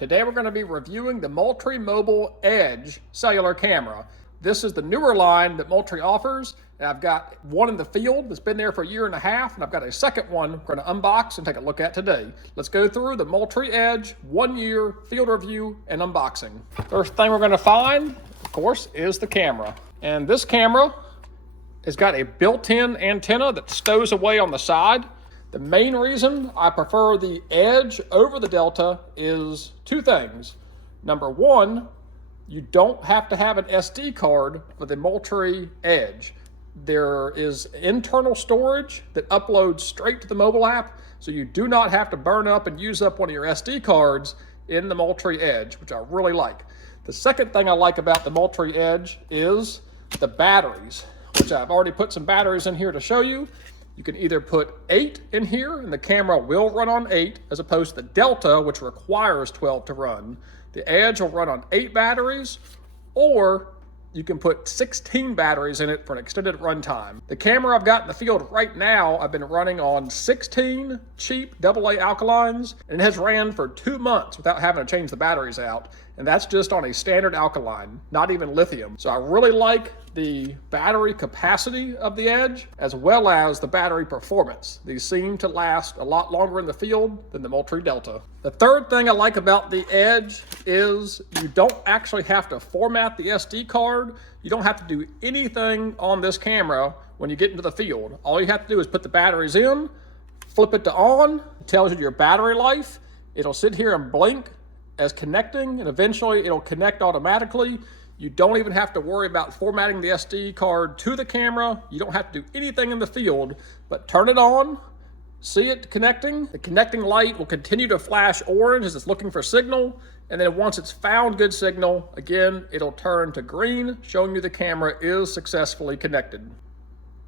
Today we're going to be reviewing the Moultrie Mobile EDGE cellular camera. This is the newer line that Moultrie offers. And I've got one in the field that's been there for a year and a half, and I've got a second one we're going to unbox and take a look at today. Let's go through the Moultrie EDGE 1 year field review and unboxing. First thing we're going to find, of course, is the camera. And this camera has got a built-in antenna that stows away on the side. The main reason I prefer the EDGE over the Delta is two things. Number one, you don't have to have an SD card for the Moultrie EDGE. There is internal storage that uploads straight to the mobile app, so you do not have to burn up and use up one of your SD cards in the Moultrie EDGE, which I really like. The second thing I like about the Moultrie EDGE is the batteries, which I've already put some batteries in here to show you. You can either put 8 in here and the camera will run on 8 as opposed to the Delta, which requires 12 to run. The EDGE will run on 8 batteries, or you can put 16 batteries in it for an extended runtime. The camera I've got in the field right now, I've been running on 16 cheap AA alkalines, and it has ran for 2 months without having to change the batteries out. And that's just on a standard alkaline, not even lithium. So I really like the battery capacity of the EDGE, as well as the battery performance. These seem to last a lot longer in the field than the Moultrie Delta. The third thing I like about the EDGE is you don't actually have to format the SD card. You don't have to do anything on this camera when you get into the field. All you have to do is put the batteries in, flip it to on, it tells you your battery life. It'll sit here and blink as connecting, and eventually it'll connect automatically. You don't even have to worry about formatting the SD card to the camera. You don't have to do anything in the field, but turn it on, see it connecting. The connecting light will continue to flash orange as it's looking for signal, and then once it's found good signal, again, it'll turn to green, showing you the camera is successfully connected.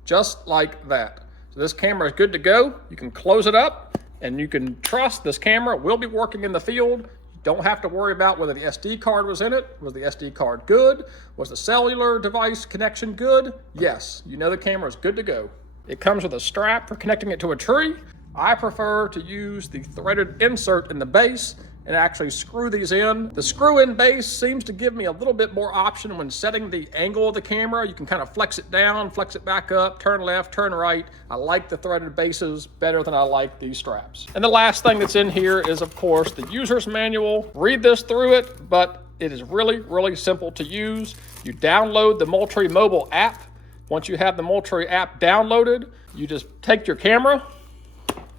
Just like that. So this camera is good to go. You can close it up, and you can trust this camera will be working in the field. Don't have to worry about whether the SD card was in it. Was the SD card good? Was the cellular device connection good? Yes, you know the camera is good to go. It comes with a strap for connecting it to a tree. I prefer to use the threaded insert in the base and actually screw these in. The screw-in base seems to give me a little bit more option when setting the angle of the camera. You can kind of flex it down, flex it back up, turn left, turn right. I like the threaded bases better than I like these straps. And the last thing that's in here is, of course, the user's manual. Read this through it, but it is really, really simple to use. You download the Moultrie Mobile app. Once you have the Moultrie app downloaded, you just take your camera,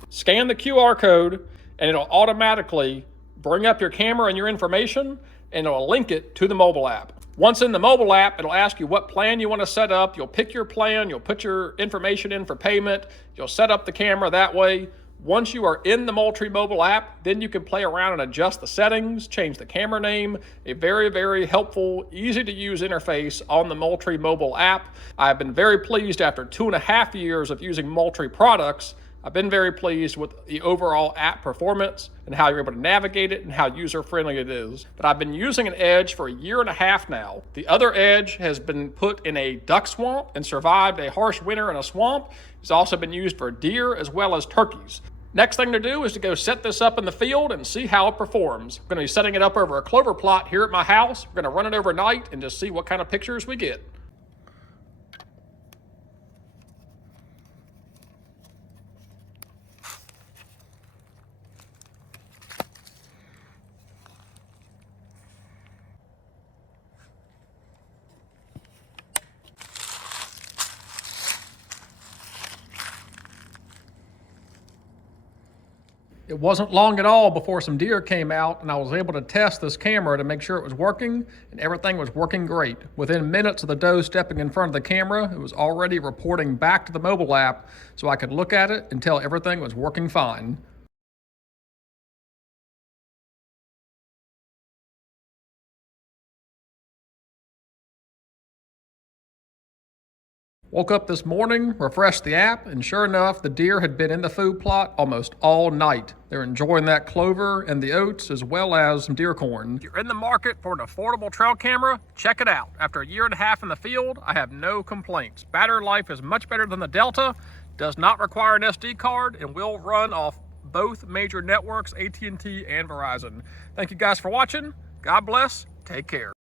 scan the QR code, and it'll automatically bring up your camera and your information, and it'll link it to the mobile app. Once in the mobile app, it'll ask you what plan you want to set up. You'll pick your plan, you'll put your information in for payment, you'll set up the camera that way. Once you are in the Moultrie Mobile app, then you can play around and adjust the settings, change the camera name. A very, very helpful, easy to use interface on the Moultrie Mobile app. I've been very pleased after 2.5 years of using Moultrie products. I've been very pleased with the overall app performance and how you're able to navigate it and how user-friendly it is. But I've been using an EDGE for 1.5 years now. The other EDGE has been put in a duck swamp and survived a harsh winter in a swamp. It's also been used for deer as well as turkeys. Next thing to do is to go set this up in the field and see how it performs. I'm going to be setting it up over a clover plot here at my house. We're going to run it overnight and just see what kind of pictures we get. It wasn't long at all before some deer came out, and I was able to test this camera to make sure it was working, and everything was working great. Within minutes of the doe stepping in front of the camera, it was already reporting back to the mobile app, so I could look at it and tell everything was working fine. Woke up this morning, refreshed the app, and sure enough, the deer had been in the food plot almost all night. They're enjoying that clover and the oats as well as some deer corn. If you're in the market for an affordable trail camera, check it out. After 1.5 years in the field, I have no complaints. Battery life is much better than the Delta, does not require an SD card, and will run off both major networks, AT&T and Verizon. Thank you guys for watching. God bless. Take care.